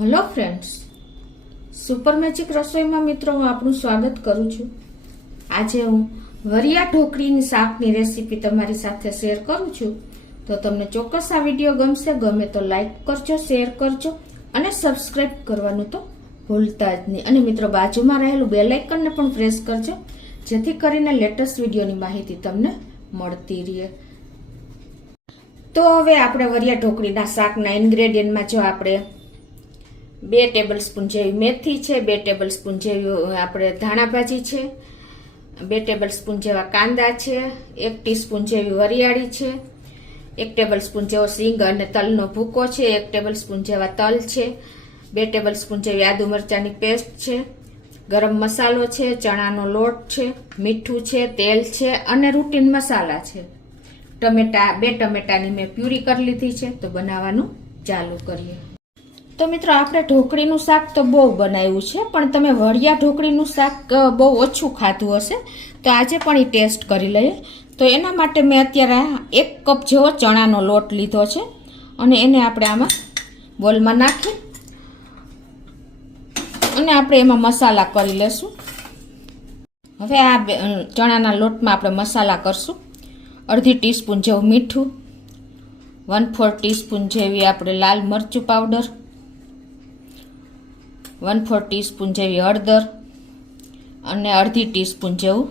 Hello friends, super magic રસોઈમાં મિત્રો હું આપનું સ્વાગત કરું છું। આજે હું વરિયા ઢોકળીની શાકની રેસીપી તમારી સાથે શેર કરું છું। તો તમને ચોક્કસ આ વિડીયો ગમશે। ગમે તો લાઈક કરજો, શેર કરજો અને સબસ્ક્રાઇબ કરવાનું તો ભૂલતા જ નહીં। અને મિત્રો બાજુમાં રહેલું બેલ આઇકનને પણ પ્રેસ કરજો, જેથી કરીને લેટેસ્ટ વિડીયોની માહિતી તમને મળતી રહે। તો હવે આપણે વરિયા ઢોકળીના શાકના ઇન્ગ્રેડિયન્ટમાં જો આપણે 2 ટેબલસ્પૂન જેવી મેથી છે, 2 ટેબલસ્પૂન જેવી આપણે ધાણા ભાજી છે, 2 ટેબલસ્પૂન જેવા કાંદા છે, 1 ટીસ્પૂન જેવી વરિયાળી છે, 1 ટેબલસ્પૂન જેવો સિંગ અને તલનો ભૂકો છે, 1 ટેબલસ્પૂન જેવા તલ છે, 2 ટેબલસ્પૂન જેવી આદુ મરચાંની પેસ્ટ છે, ગરમ મસાલો છે, ચણાનો લોટ છે, મીઠું છે, તેલ છે અને રૂટીન મસાલા છે। ટમેટા 2 ટમેટાની મેં પ્યુરી કરી લીધી છે। તો બનાવવાનું ચાલુ કરીએ। તો મિત્રો આપણે ઢોકળીનું શાક તો બહુ બનાવ્યું છે, પણ તમે વરિયા ઢોકળીનું શાક બહુ ઓછું ખાધું હશે, તો આજે પણ એ ટેસ્ટ કરી લઈએ। તો એના માટે મેં અત્યારે 1 કપ જેવો ચણાનો લોટ લીધો છે અને એને આપણે આમાં બોલમાં નાખી અને આપણે એમાં મસાલા કરી લેશું। હવે આ ચણાના લોટમાં આપણે મસાલા કરશું। અડધી ટીસ્પૂન જેવું મીઠું, 1/4 ટીસ્પૂન જેવી આપણે લાલ મરચું પાવડર, 1/4 ટીસ્પૂન જેવી હળદર અને અડધી ટીસ્પૂન જેવું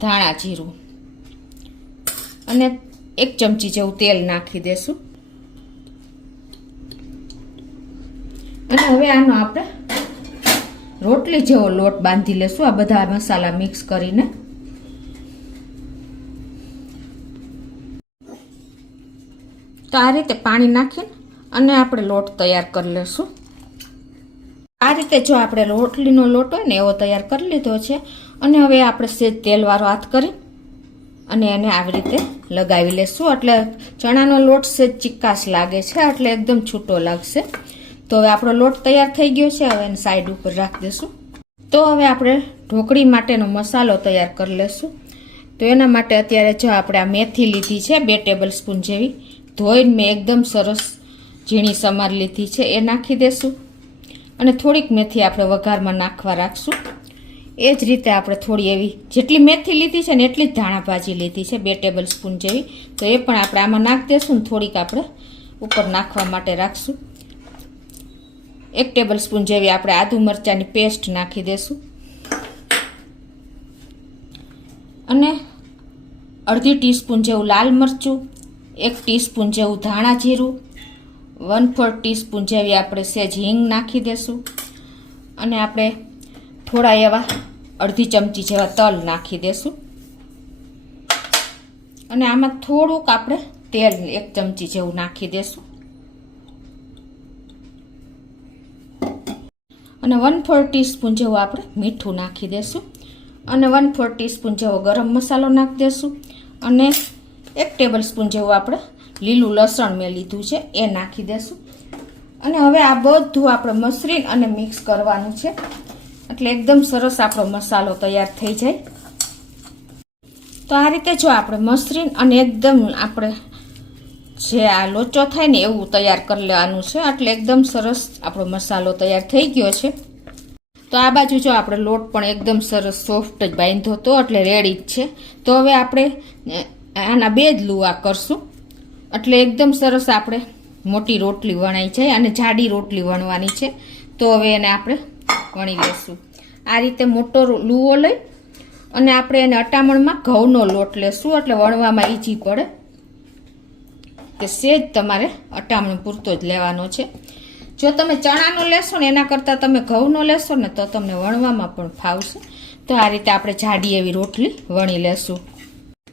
ધાણા જીરું અને 1 ચમચી જેવું તેલ નાખી દેશું। અને હવે આનો આપણે રોટલી જેવો લોટ બાંધી લેશું આ બધા મસાલા મિક્સ કરીને। તો આ રીતે પાણી નાખીને અને આપણે લોટ તૈયાર કરી લેશું। આ રીતે જો આપણે રોટલીનો લોટ હોય ને એવો તૈયાર કરી લીધો છે। અને હવે આપણે સેજ તેલવાળો હાથ કરી અને એને આવી રીતે લગાવી લેશું, એટલે ચણાનો લોટ સેજ ચિક્કાશ લાગે છે, એટલે એકદમ છૂટો લાગશે। તો હવે આપણો લોટ તૈયાર થઈ ગયો છે, હવે એને સાઈડ ઉપર રાખી દેશું। તો હવે આપણે ઢોકળી માટેનો મસાલો તૈયાર કરી લેશું। તો એના માટે અત્યારે જો આપણે આ મેથી લીધી છે 2 ટેબલસ્પૂન જેવી, ધોઈને મેં એકદમ સરસ ઝીણી સમાર લીધી છે, એ નાખી દેશું। અને થોડીક મેથી આપણે વઘારમાં નાખવા રાખશું। એ જ રીતે આપણે થોડી એવી જેટલી મેથી લીધી છે ને એટલી જ ધાણા ભાજી લીધી છે 2 ટેબલસ્પૂન જેવી, તો એ પણ આપણે આમાં નાખી દેશું ને થોડીક આપણે ઉપર નાખવા માટે રાખશું। 1 ટેબલસ્પૂન જેવી આપણે આદુ મરચાંની પેસ્ટ નાખી દેશું અને અડધી ટીસ્પૂન જેવું લાલ મરચું, 1 ટીસ્પૂન જેવું ધાણા જીરું, 1/4 ટીસ્પૂન જેવી આપણે સેજ હિંગ નાખી દેશું અને આપણે થોડા એવા અડધી ચમચી જેવા તલ નાખી દેશું અને આમાં થોડુંક આપણે તેલ 1 ચમચી જેવું નાખી દેશું અને 1/4 ટીસ્પૂન જેવું આપણે મીઠું નાખી દેશું અને 1/4 ટીસ્પૂન જેવો ગરમ મસાલો નાખી દેશું અને 1 ટેબલસ્પૂન જેવું આપણે લીલું લસણ મેં લીધું છે એ નાખી દેશું। અને હવે આ બધું આપણે મસરીને અને મિક્સ કરવાનું છે, એટલે એકદમ સરસ આપણો મસાલો તૈયાર થઈ જાય। તો આ રીતે જો આપણે મસરીને અને એકદમ આપણે જે આ લોચો થાય ને એવું તૈયાર કરી લેવાનું છે, એટલે એકદમ સરસ આપણો મસાલો તૈયાર થઈ ગયો છે। તો આ બાજુ જો આપણે લોટ પણ એકદમ સરસ સોફ્ટ જ બાંધ્યો હતો, એટલે રેડી જ છે। તો હવે આપણે આના 2 જ લુવા કરશું, એટલે એકદમ સરસ આપણે મોટી રોટલી વણાઈ જાય અને જાડી રોટલી વણવાની છે। તો હવે એને આપણે વણી લેશું। આ રીતે મોટો લુવો લઈ અને આપણે એને અટામણમાં ઘઉંનો લોટ લેશું, એટલે વણવામાં ઈજી પડે। કે સેજ તમારે અટામણ પૂરતો જ લેવાનો છે। જો તમે ચણાનો લેશો ને એના કરતાં તમે ઘઉંનો લેશો ને તો તમને વણવામાં પણ ફાવશે। તો આ રીતે આપણે જાડી એવી રોટલી વણી લેશું।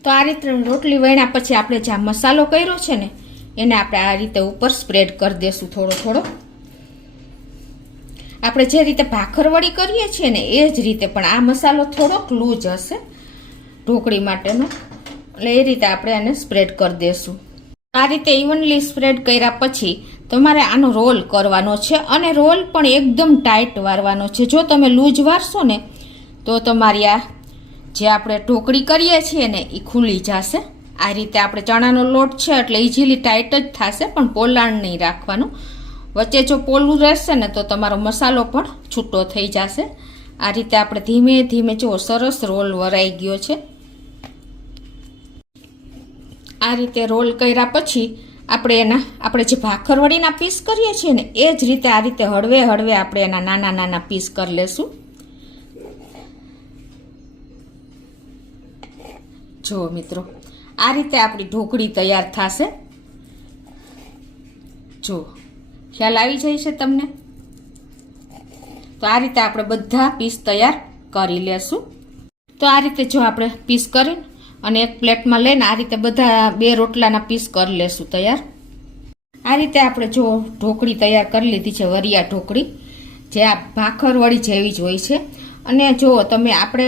તો આ રીતે રોટલી વણ્યા પછી આપણે જે મસાલો કર્યો છે ને એને આપણે આ રીતે ઉપર સ્પ્રેડ કરી દેશું થોડો થોડો। આપણે જે રીતે ભાખરવડી કરીએ છીએ ને એ જ રીતે, પણ આ મસાલો થોડોક લૂઝ હશે ઢોકળી માટેનો, એટલે એ રીતે આપણે એને સ્પ્રેડ કરી દેશું। આ રીતે ઇવનલી સ્પ્રેડ કર્યા પછી તમારે આનો રોલ કરવાનો છે, અને રોલ પણ એકદમ ટાઈટ વારવાનો છે। જો તમે લૂઝ વારશો ને તો તમારી આ જે આપણે ઢોકળી કરીએ છીએ ને એ ખુલી જશે। આ રીતે આપણે ચણાનો લોટ છે એટલે ઇઝીલી ટાઈટ જ થશે, પણ પોલાણ નહીં રાખવાનું। વચ્ચે જો પોલું રહેશે ને તો તમારો મસાલો પણ છૂટો થઈ જશે. આ રીતે આપણે ધીમે ધીમે જો સરસ રોલ વરાઈ ગયો છે. આ રીતે રોલ કર્યા પછી આપણે જે ભાખરવડીના પીસ કરીએ છીએ ને એ જ રીતે આ રીતે હળવે હળવે આપણે એના નાના નાના પીસ કરી લેશું. જો મિત્રો, આ રીતે આપણી ઢોકળી તૈયાર થશે. જો ખ્યાલ આવી જાય છે તમને? તો આ રીતે આપણે બધા પીસ તૈયાર કરી લેશું. તો આ રીતે જો આપણે પીસ કરીને અને એક પ્લેટમાં લઈને આ રીતે બધા 2 રોટલાના પીસ કરી લેશું તૈયાર. આ રીતે આપણે જો ઢોકળી તૈયાર કરી લીધી છે, વરિયા ઢોકળી, જે આ ભાખરવડી જેવી જ હોય છે. અને જો તમે આપણે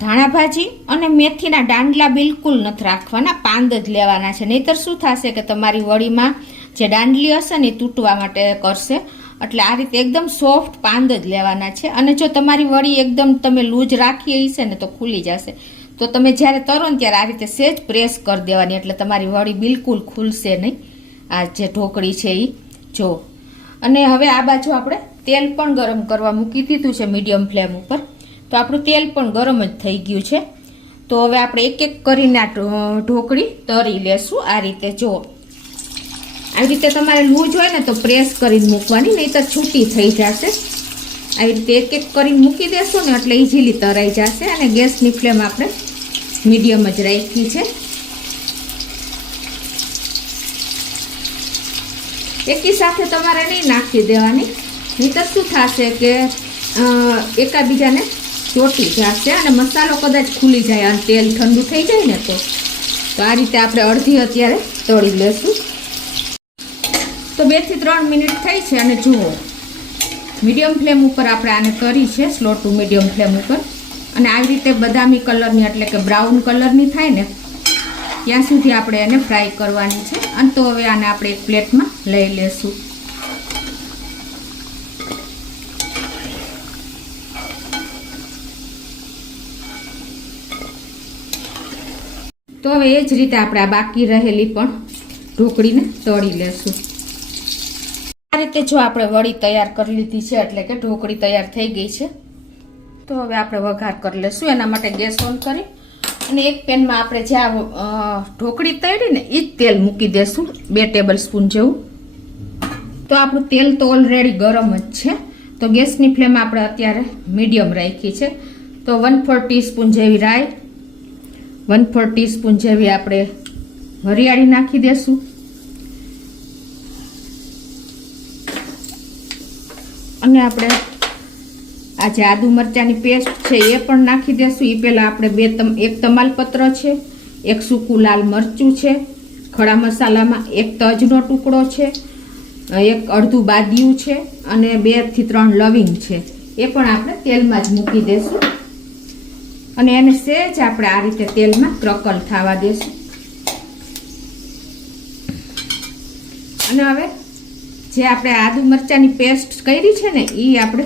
ધાણા ભાજી અને મેથીના દાંડલા બિલકુલ નથી રાખવાના, પાંદ જ લેવાના છે. નહીતર શું થશે કે તમારી વડીમાં જે દાંડલી હશે ને એ તૂટવા માટે કરશે. એટલે આ રીતે એકદમ સોફ્ટ પાંદ જ લેવાના છે. અને જો તમારી વડી એકદમ તમે લૂઝ રાખી હશે ને તો ખુલી જશે. તો તમે જ્યારે તરો ને ત્યારે આ રીતે સેજ પ્રેસ કરી દેવાની, એટલે તમારી વડી બિલકુલ ખુલશે નહીં. આ જે ઢોકળી છે એ જો. અને હવે આ બાજુ આપણે તેલ પણ ગરમ કરવા મૂકી દીધું છે મીડિયમ ફ્લેમ ઉપર. તો આપણું તેલ પણ ગરમ જ થઈ ગયું છે. તો હવે આપણે એક એક કરીને આ ઢોકળી તરી લેશું. આ રીતે જો આવી રીતે તમારે લૂઝ હોય ને તો પ્રેસ કરીને મૂકવાની, નહીં તો છૂટી થઈ જશે. આવી રીતે એક એક કરીને મૂકી દેશો ને એટલે ઇઝીલી તરાઈ જશે. અને ગેસની ફ્લેમ આપણે મીડિયમ જ રાખી છે. એકી સાથે તમારે નહીં નાખી દેવાની, નહીંતર શું થશે કે એકાબીજાને ચોટી જશે અને મસાલો કદાચ ખુલી જાય અને તેલ ઠંડુ થઈ જાય ને તો આ રીતે આપણે અડધી અત્યારે તળી લેશું. તો 2 થી 3 મિનિટ થઈ છે અને જુઓ મીડિયમ ફ્લેમ ઉપર આપણે આને કરી છે, સ્લો ટુ મીડિયમ ફ્લેમ ઉપર. અને આવી રીતે બદામી કલરની એટલે કે બ્રાઉન કલરની થાય ને ત્યાં સુધી આપણે એને ફ્રાય કરવાની છે. અને તો હવે આને આપણે એક પ્લેટમાં લઈ લેશું. તો હવે એ જ રીતે આપણે આ બાકી રહેલી પણ ઢોકળીને તળી લેશું. આ રીતે જો આપણે વડી તૈયાર કરી લીધી છે એટલે કે ઢોકળી તૈયાર થઈ ગઈ છે. તો હવે આપણે વઘાર કરી લેશું. એના માટે ગેસ ઓન કરી અને એક પેનમાં આપણે જે ઢોકળી તળી ને એ જ તેલ મૂકી દેશું, 2 ટેબલ સ્પૂન જેવું. તો આપણું તેલ તો ઓલરેડી ગરમ જ છે. તો ગેસની ફ્લેમ આપણે અત્યારે મીડિયમ રાખી છે. તો 1/4 ટીસ્પૂન જેવી રાઈ, 1/4 ટીસ્પૂન જેવી આપણે વરિયાળી નાખી દેશું. અને આપણે આ જે આદુ મરચાંની પેસ્ટ છે એ પણ નાખી દેશું. એ પહેલાં આપણે એક તમાલપત્ર છે, એક સૂકું લાલ મરચું છે, ખડા મસાલામાં એક તજનો ટુકડો છે, એક અડધું બાદિયું છે અને 2 થી 3 લવિંગ છે. એ પણ આપણે તેલમાં જ મૂકી દેશું. અને એને સહેજ આપણે આ રીતે તેલમાં ક્રકલ થવા દેશું. અને હવે જે આપણે આદુ મરચાંની પેસ્ટ કરી છે ને એ આપણે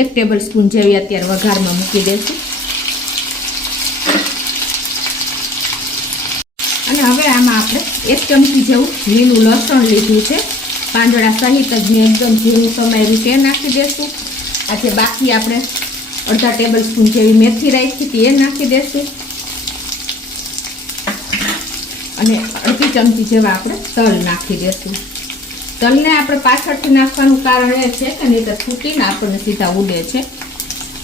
1 ટેબલ સ્પૂન જેવી અત્યારે વઘારમાં મૂકી દઈશું. અને હવે આમાં આપણે 1 ચમચી જેવું લીલું લસણ લીધું છે, પાંદડા સહિત જ મેં એકદમ ઝીણું સમાર્યું તે નાખી દઈશું. આજે બાકી આપણે અડધા ટેબલ સ્પૂન જેવી મેથી રાખી હતી એ નાખી દઈશું. અને અડધી ચમચી જેવા આપણે તલ નાખી દઈશું. તલને આપણે પાછળથી નાખવાનું કારણ એ છે કે નહીં તો છૂટીને આપણને સીધા ઉડે છે.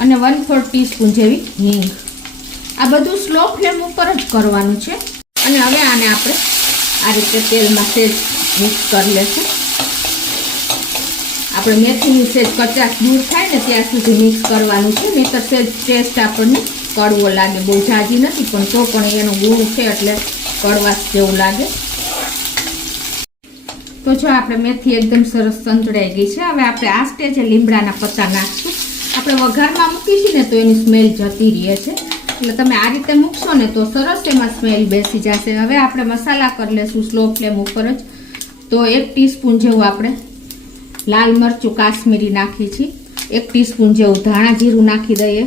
અને 1/4 ટીસ્પૂન જેવી હિંગ. આ બધું સ્લો ફ્લેમ ઉપર જ કરવાનું છે. અને હવે આને આપણે આ રીતે તેલમાં સેજ મિક્સ કરી લેશું. આપણે મેથીની સેજ કચાશ દૂર થાય ને ત્યાં સુધી મિક્સ કરવાનું છે, નહીં તો સેજ ટેસ્ટ આપણને કડવો લાગે. બહુ ઝાઝી નથી પણ તો પણ એનું ગુણ છે એટલે કડવાશ જેવું લાગે. તો જો આપણે મેથી એકદમ સરસ સંતળાઈ ગઈ છે. હવે આપણે આ સ્ટેજે લીમડાના પત્તા નાખશું. આપણે વઘારમાં મૂકીશું ને તો એની સ્મેલ જતી રહે છે, એટલે તમે આ રીતે મૂકશો ને તો સરસ એમાં સ્મેલ બેસી જશે. હવે આપણે મસાલા કરી લેશું સ્લો ફ્લેમ ઉપર જ. તો 1 ટીસ્પૂન જેવું આપણે લાલ મરચું કાશ્મીરી નાખી છે, 1 ટીસ્પૂન જેવું ધાણા જીરું નાખી દઈએ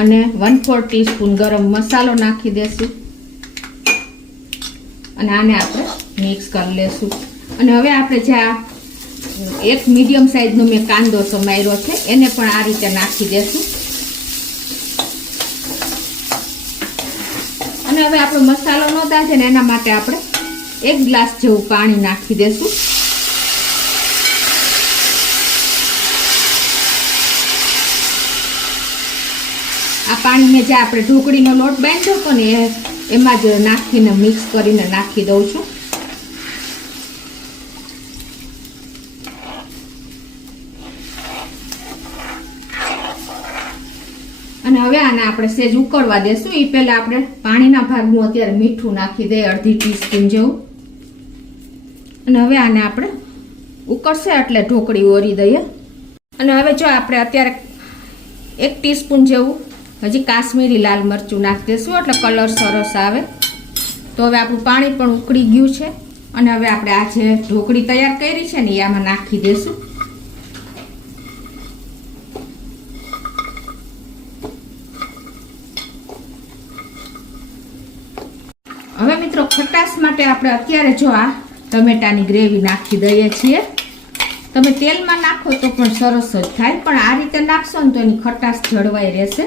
અને 1/4 ટીસ્પૂન ગરમ મસાલો નાખી દેશું. અને આને આપણે મિક્સ કરી લેશું. અને હવે આપણે જે આ એક મીડિયમ સાઈઝનો મેં કાંદો સમાર્યો છે એને પણ આ રીતે નાખી દેશું. અને હવે આપણો મસાલો ન દાજે ને એના માટે આપણે 1 ગ્લાસ જેવું પાણી નાખી દેશું. આ પાણી મેં જે આપણે ઢોકળીનો લોટ બાંધ્યો હતો ને એમાં જ નાખીને મિક્સ કરીને નાખી દઉં છું. અને હવે આને આપણે સેજ ઉકળવા દેશું. એ પહેલા આપણે પાણીના ભાગનું અત્યારે મીઠું નાખી દઈએ, અડધી ટીસ્પૂન જેવું. અને હવે આને આપણે ઉકળશે એટલે ઢોકળી ઓરી દઈએ. અને હવે જો આપણે અત્યારે 1 ટીસ્પૂન જેવું હજી કાશ્મીરી લાલ મરચું નાખી દઈશું એટલે કલર સરસ આવે. તો હવે આપણું પાણી પણ ઉકળી ગયું છે. અને હવે આપણે આ જે ઢોકળી તૈયાર કરી છે ને એ આમાં નાખી દઈશું. હવે મિત્રો ખટાશ માટે આપણે અત્યારે જો આ ટમેટાની ગ્રેવી નાખી દઈએ છીએ. તમે તેલમાં નાખો તો પણ સરસ જ થાય, પણ આ રીતે નાખશો ને તો એની ખટાશ જળવાઈ રહેશે.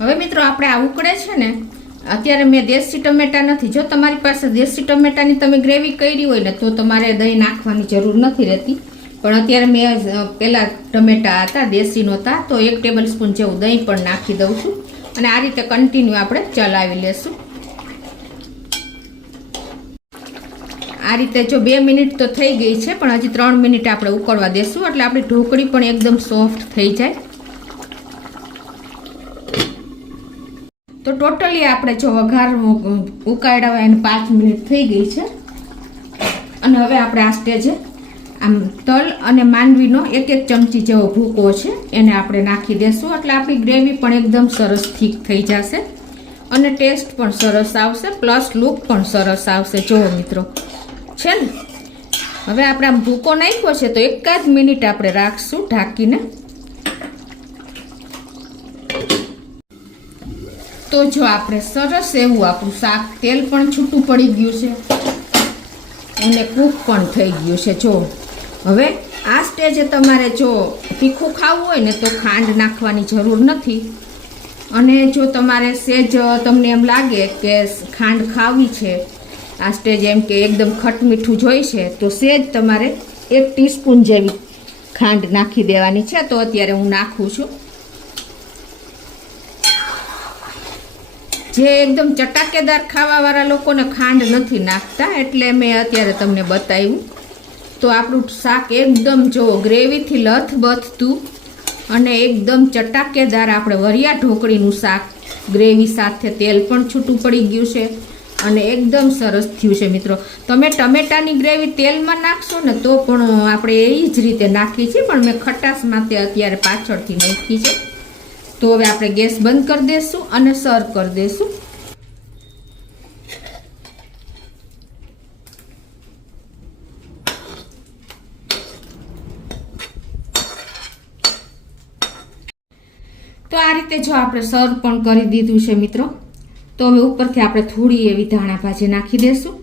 હવે મિત્રો આપણે આ ઉકળે છે ને, અત્યારે મેં દેશી ટમેટા નથી. જો તમારી પાસે દેશી ટમેટાની તમે ગ્રેવી કરી હોય ને તો તમારે દહીં નાખવાની જરૂર નથી રહેતી. પણ અત્યારે મેં પહેલાં ટમેટા હતા દેશી નહોતા તો 1 ટેબલ સ્પૂન જેવું દહીં પણ નાખી દઉં છું. અને આ રીતે કન્ટિન્યુ આપણે ચલાવી લેશું. આ રીતે જો 2 મિનિટ તો થઈ ગઈ છે, પણ હજી 3 મિનિટ આપણે ઉકળવા દેશું એટલે આપણી ઢોકળી પણ એકદમ સોફ્ટ થઈ જાય. તો ટોટલી આપણે જો વઘાર ઉકાળવા એને 5 મિનિટ થઈ ગઈ છે. અને હવે આપણે આ સ્ટેજે આમ તલ અને માંડવીનો 1 ચમચી જેવો ભૂકો છે એને આપણે નાખી દેશું એટલે આપણી ગ્રેવી પણ એકદમ સરસ થીક થઈ જશે અને ટેસ્ટ પણ સરસ આવશે, પ્લસ લુક પણ સરસ આવશે. જુઓ મિત્રો છે ને, હવે આપણે આમ ભૂકો નાખ્યો છે તો 1 જ મિનિટ આપણે રાખશું ઢાંકીને. તો જો આપણે સરસ એવું આપણું શાક તેલ પણ છૂટું પડી ગયું છે અને કૂક પણ થઈ ગયું છે. જો હવે આ સ્ટેજે તમારે જો તીખું ખાવું હોય ને તો ખાંડ નાખવાની જરૂર નથી. અને જો તમારે સેજ તમને એમ લાગે કે ખાંડ ખાવી છે આ સ્ટેજ, એમ કે એકદમ ખટમીઠું જોઈશે તો સેજ તમારે 1 ટીસ્પૂન જેવી ખાંડ નાખી દેવાની છે. તો અત્યારે હું નાખું છું. જે એકદમ ચટાકેદાર ખાવાવાળા લોકોને ખાંડ નથી નાખતા એટલે મેં અત્યારે તમને બતાવ્યું. તો આપણું શાક એકદમ જો ગ્રેવીથી લથબથતું અને એકદમ ચટાકેદાર આપણે વરિયા ઢોકળીનું શાક ગ્રેવી સાથે તેલ પણ છૂટું પડી ગયું છે અને એકદમ સરસ થયું છે. મિત્રો તમે ટમેટાની ગ્રેવી તેલમાં નાખશો ને તો પણ આપણે એ જ રીતે નાખી છે, પણ મેં ખટાશ માટે અત્યારે પાછળથી નાખી છે. તો હવે આપણે ગેસ બંધ કરી દઈશું અને સર્વ કરી દઈશું. તો આ રીતે જો આપણે સર્વ પણ કરી દીધું છે મિત્રો. તો હવે ઉપરથી આપણે થોડી એવી ધાણા ભાજી નાખી દઈશું.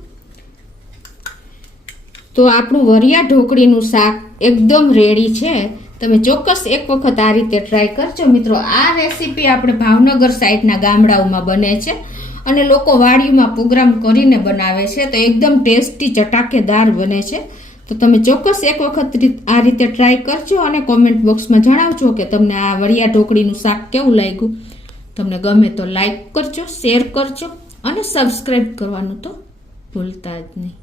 તો આપણું વરિયા ઢોકળીનું શાક એકદમ રેડી છે. તમે ચોક્કસ એક વખત આ રીતે ટ્રાય કરજો મિત્રો. આ રેસીપી આપણે ભાવનગર સાઈડના ગામડાઓમાં બને છે અને લોકો વાડીમાં પ્રોગ્રામ કરીને બનાવે છે તો એકદમ ટેસ્ટી ચટાકેદાર બને છે. તો તમે ચોક્કસ એક વખત આ રીતે ટ્રાય કરજો અને કોમેન્ટ બોક્સમાં જણાવજો કે તમને આ વરિયા ઢોકળીનું શાક કેવું લાગ્યું. તમને ગમે તો લાઈક કરજો, શેર કરજો અને સબસ્ક્રાઈબ કરવાનું તો ભૂલતા જ નહીં.